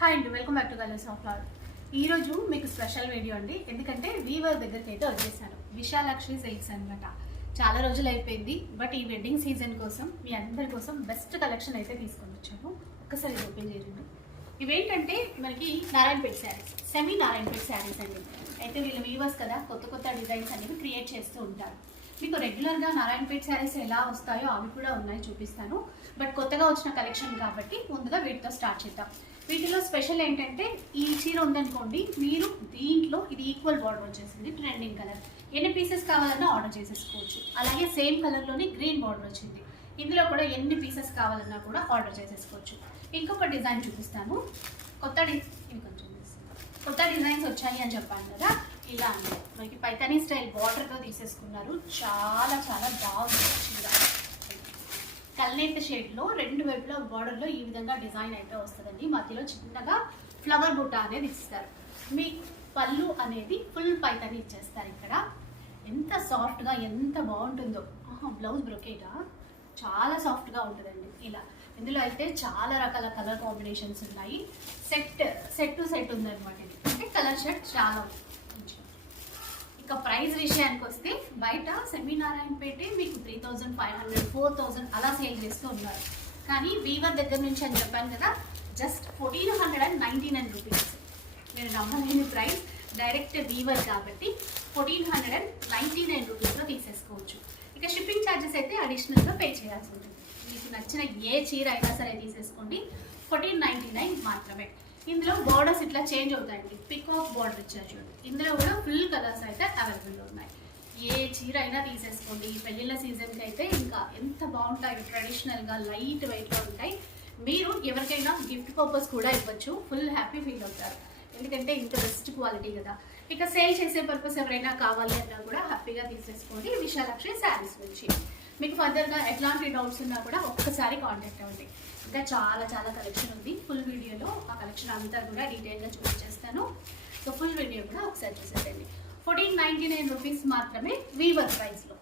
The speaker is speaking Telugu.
హాయ్ అండి, welcome back to colours of flower. ఈరోజు మీకు స్పెషల్ వీడియో అండి. ఎందుకంటే వీవర్ దగ్గరికి అయితే వచ్చేసాను. విశాలాక్షి సిల్క్స్ అనమాట. చాలా రోజులు అయిపోయింది, బట్ ఈ వెడ్డింగ్ సీజన్ కోసం మీ అందరి కోసం బెస్ట్ కలెక్షన్ అయితే తీసుకొని వచ్చాను. ఒక్కసారి ఓపెన్ చేయండి. ఇవేంటంటే మనకి నారాయణపేట శారీస్, సెమీ నారాయణపేట శారీస్ అండి. అయితే వీళ్ళు వీవర్స్ కదా, కొత్త కొత్త డిజైన్స్ అనేవి క్రియేట్ చేస్తూ ఉంటారు. మీకు రెగ్యులర్గా నారాయణపేట శారీస్ ఎలా వస్తాయో అవి కూడా ఉన్నాయి, చూపిస్తాను. బట్ కొత్తగా వచ్చిన కలెక్షన్ కాబట్టి ముందుగా వీటితో స్టార్ట్ చేద్దాం. వీటిలో స్పెషల్ ఏంటంటే ఈ చీర ఉందనుకోండి, మీరు దీంట్లో ఇది ఈక్వల్ బార్డర్ వచ్చేసింది, ట్రెండింగ్ కలర్. ఎన్ని పీసెస్ కావాలన్నా ఆర్డర్ చేసేసుకోవచ్చు. అలాగే సేమ్ కలర్లోనే గ్రీన్ బార్డర్ వచ్చింది. ఇందులో కూడా ఎన్ని పీసెస్ కావాలన్నా కూడా ఆర్డర్ చేసేసుకోవచ్చు. ఇంకొక డిజైన్ చూపిస్తాను. కొత్త డిజైన్స్ వచ్చాయి అని చెప్పాను కదా, ఇలా అండి. మనకి పైతానీ స్టైల్ బార్డర్తో తీసేసుకున్నారు. చాలా చాలా బాగుంది చీర. కల్నేత షేడ్లో రెండు వైపులా బార్డర్లో ఈ విధంగా డిజైన్ అయితే వస్తుందండి. మధ్యలో చిన్నగా ఫ్లవర్ బుట్ట అనేది ఇస్తారు. మీ పళ్ళు అనేది ఫుల్ పైతానీ ఇచ్చేస్తారు. ఇక్కడ ఎంత సాఫ్ట్గా ఎంత బాగుంటుందో. బ్లౌజ్ బ్రొకేటా చాలా సాఫ్ట్గా ఉంటుందండి. ఇలా ఇందులో అయితే చాలా రకాల కలర్ కాంబినేషన్స్ ఉన్నాయి. సెట్ టు సెట్ ఉందన్నమాట. ఇది అంటే కలర్ షర్ట్ చాలా ఉంది. ఇక ప్రైస్ విషయానికి వస్తే బయట సెమీ నారాయణపేట మీకు 3500, 4000 అలా సేల్ చేస్తూ ఉన్నారు. కానీ వీవర్ దగ్గర నుంచి అని చెప్పాను కదా, జస్ట్ 1499 రూపీస్. మీరు నమ్మలేని ప్రైస్. డైరెక్ట్ వీవర్ కాబట్టి 1499 రూపీస్లో తీసేసుకోవచ్చు. ఇక షిప్పింగ్ ఛార్జెస్ అయితే అడిషనల్గా పే చేయాల్సి ఉంటుంది. మీకు నచ్చిన ఏ చీర అయినా సరే తీసేసుకోండి. 1499 మాత్రమే. ఇందులో బార్డర్స్ ఇట్లా చేంజ్ అవుతాయండి. పికాక్ బార్డర్ ఇచ్చారు చూడండి. ఇందులో కూడా ఫుల్ కలర్స్ అయితే అవైలబుల్ ఉన్నాయి. ఏ చీర అయినా తీసేసుకోండి. ఈ పెళ్ళిళ్ళ సీజన్కి అయితే ఇంకా ఎంత బాగుంటాయి. ట్రెడిషనల్గా లైట్ వెయిట్లో ఉంటాయి. మీరు ఎవరికైనా గిఫ్ట్ పర్పస్ కూడా ఇవ్వచ్చు. ఫుల్ హ్యాపీ ఫీల్ అవుతారు. ఎందుకంటే ఇంత బెస్ట్ క్వాలిటీ కదా. ఇక సేల్ చేసే పర్పస్ ఎవరైనా కావాలి అన్నా కూడా హ్యాపీగా తీసేసుకోండి విశాలాక్షి శారీస్ నుంచి. మీకు ఫర్దర్గా ఎట్లాంటి డౌట్స్ ఉన్నా కూడా ఒక్కసారి కాంటాక్ట్ అవ్వండి. ఇంకా చాలా చాలా కలెక్షన్ ఉంది. ఫుల్ వీడియోలో ఆ కలెక్షన్ అంతా కూడా డీటెయిల్గా చూపించేస్తాను. సో ఫుల్ వీడియో కూడా ఒకసారి చూసేయండి. 1499 రూపీస్ మాత్రమే వీవర్ ప్రైస్లో.